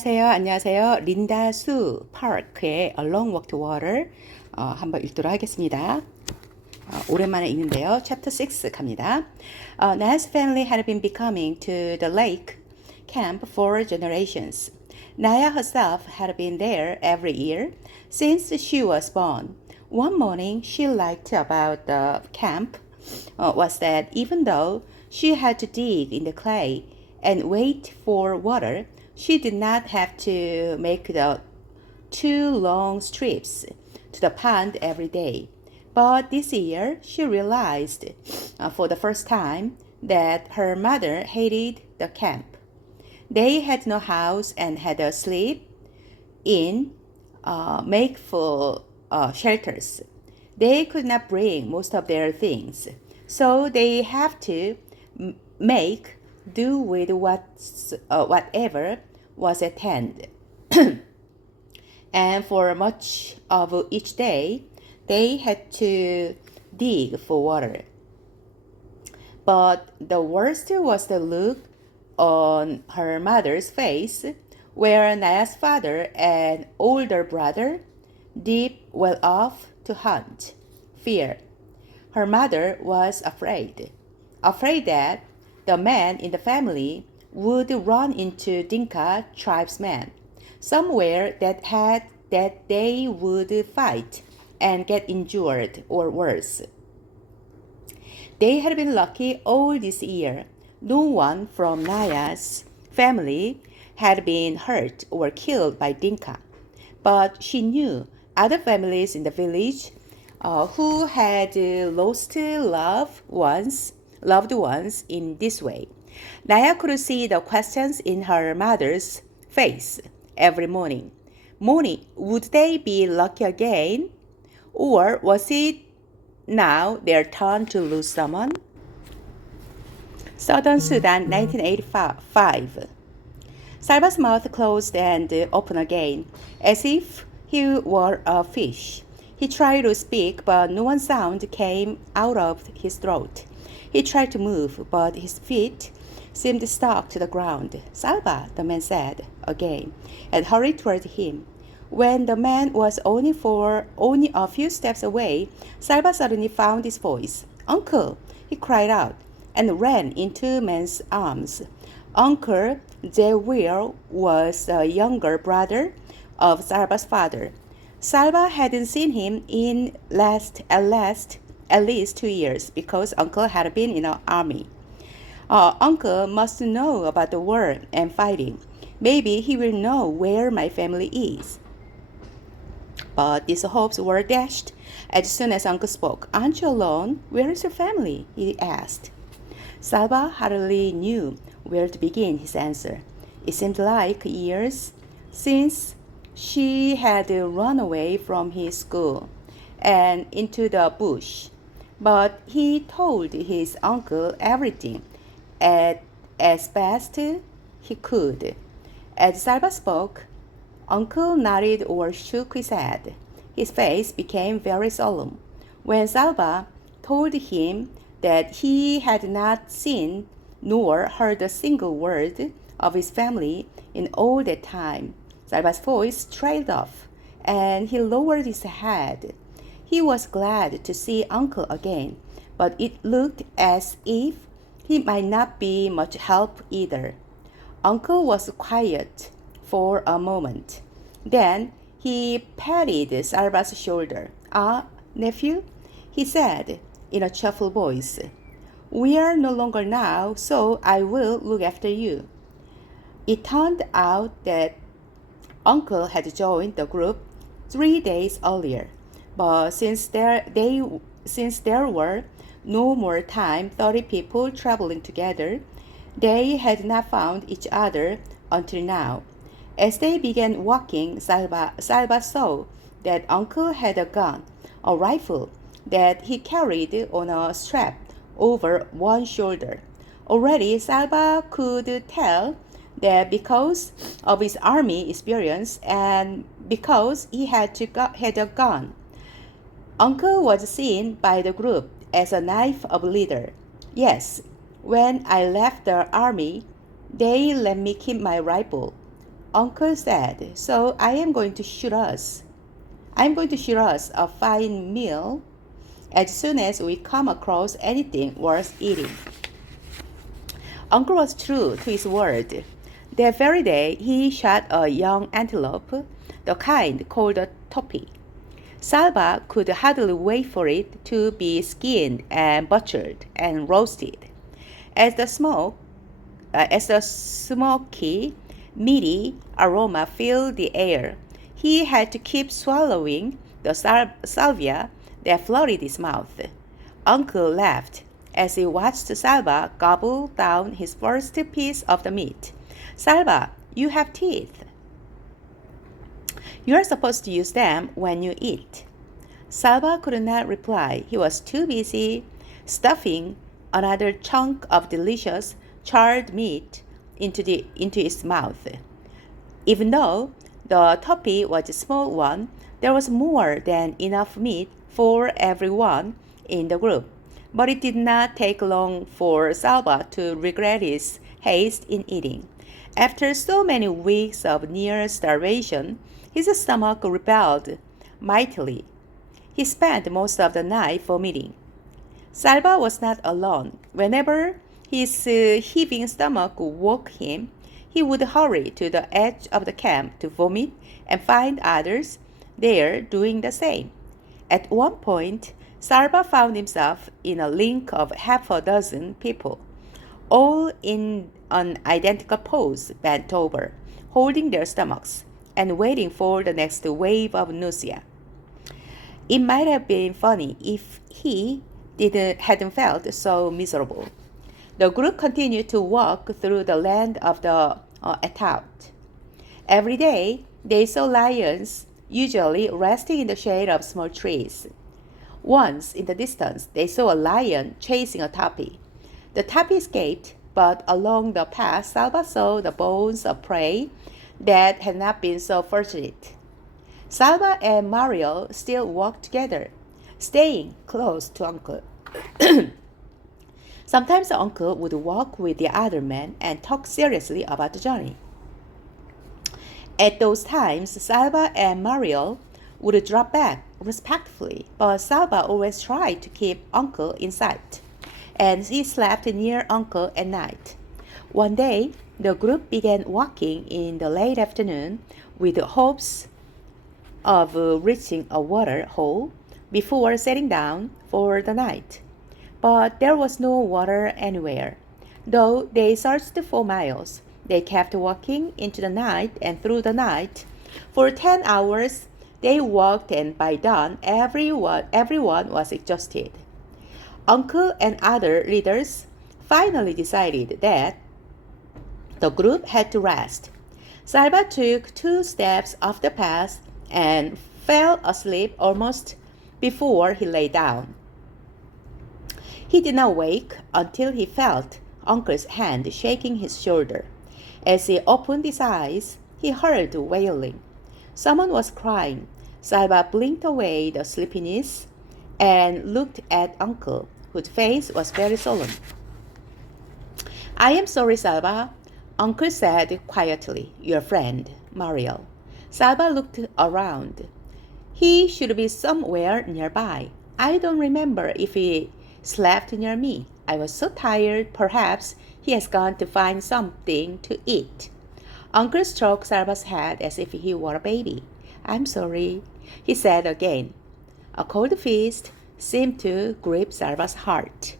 안녕하세요. 린다 수 파크의 A Long Walk to Water 한번 읽도록 하겠습니다. 오랜만에 읽는데요. Chapter 6 갑니다. Na's family had been becoming to the lake camp for generations. Naya herself had been there every year since she was born. One morning she liked about the camp was that even though she had to dig in the clay and wait for water, she did not have to make the 2 long trips to the pond every day. But this year, she realized for the first time that her mother hated the camp. They had no house and had to sleep in makeshift shelters. They could not bring most of their things, so they have to make do with whatever was at hand. And for much of each day, they had to dig for water. But the worst was the look on her mother's face, where Naya's father and older brother did well off to hunt. Fear. Her mother was afraid that the man in the family would run into Dinka tribesmen somewhere that they would fight and get injured or worse. They had been lucky all this year. No one from Naya's family had been hurt or killed by Dinka, but she knew other families in the village who had lost loved ones in this way. Naya could see the questions in her mother's face every morning. Would they be lucky again? Or was it now their turn to lose someone? Southern Sudan, 1985. Salva's mouth closed and opened again, as if he were a fish. He tried to speak, but no one sound came out of his throat. He tried to move, but his feet seemed stuck to the ground. Salva, the man said again, and hurried toward him. When the man was only a few steps away, Salva suddenly found his voice. "Uncle!" he cried out, and ran into man's arms. Uncle Zewir was the younger brother of Salva's father. Salva hadn't seen him in at least 2 years because Uncle had been in the army. Uncle must know about the war and fighting. Maybe he will know where my family is. But these hopes were dashed as soon as Uncle spoke. "Aren't you alone? Where is your family?" he asked. Salva hardly knew where to begin his answer. It seemed like years since she had run away from his school and into the bush. But he told his uncle everything as best he could. As Salva spoke, Uncle nodded or shook his head. His face became very solemn. When Salva told him that he had not seen nor heard a single word of his family in all that time, Salva's voice trailed off, and he lowered his head. He was glad to see Uncle again, but it looked as if he might not be much help either. Uncle was quiet for a moment. Then he patted Salva's shoulder. "Ah, nephew," he said in a cheerful voice. "We are no longer now, so I will look after you." It turned out that Uncle had joined the group 3 days earlier, but since there were no more than 30 people traveling together, they had not found each other until now. As they began walking, Salva saw that Uncle had a gun, a rifle, that he carried on a strap over one shoulder. Already, Salva could tell that because of his army experience and because he had a gun, Uncle was seen by the group as a knife of leader. "Yes, when I left the army, they let me keep my rifle. Uncle said, so I'm going to shoot us a fine meal as soon as we come across anything worth eating. Uncle was true to his word. That very day, he shot a young antelope, the kind called a topi. Salva could hardly wait for it to be skinned and butchered and roasted. As the smoky, meaty aroma filled the air, he had to keep swallowing the salvia that flooded his mouth. Uncle laughed as he watched Salva gobble down his first piece of the meat. Salva, you have teeth. You are supposed to use them when you eat. Salva could not reply. He was too busy stuffing another chunk of delicious charred meat into his mouth. Even though the topi was a small one, there was more than enough meat for everyone in the group. But it did not take long for Salva to regret his haste in eating. After so many weeks of near starvation, his stomach rebelled mightily. He spent most of the night vomiting. Salva was not alone. Whenever his heaving stomach woke him, he would hurry to the edge of the camp to vomit and find others there doing the same. At one point, Salva found himself in a link of half a dozen people, all in an identical pose, bent over, holding their stomachs, and waiting for the next wave of nausea. It might have been funny if he hadn't felt so miserable. The group continued to walk through the land of the Atout. Every day, they saw lions, usually resting in the shade of small trees. Once, in the distance, they saw a lion chasing a topi. The topi escaped, but along the path, Salva saw the bones of prey that had not been so fortunate. Salva and Mariel still walked together, staying close to Uncle. Sometimes the uncle would walk with the other men and talk seriously about the journey. At those times, Salva and Mariel would drop back respectfully, but Salva always tried to keep Uncle in sight, and he slept near Uncle at night. One day, the group began walking in the late afternoon with hopes of reaching a water hole before settling down for the night. But there was no water anywhere. Though they searched for miles, they kept walking into the night and through the night. For 10 hours, they walked, and by dawn, everyone was exhausted. Uncle and other leaders finally decided that the group had to rest. Salva took 2 steps off the path and fell asleep almost before he lay down. He did not wake until he felt Uncle's hand shaking his shoulder. As he opened his eyes, he heard wailing. Someone was crying. Salva blinked away the sleepiness and looked at Uncle, whose face was very solemn. I am sorry, Salva, Uncle said quietly. Your friend, Mariel. Salva looked around. He should be somewhere nearby. I don't remember if he slept near me. I was so tired, perhaps he has gone to find something to eat. Uncle stroked Salva's head as if he were a baby. I'm sorry, he said again. A cold fist seemed to grip Salva's heart.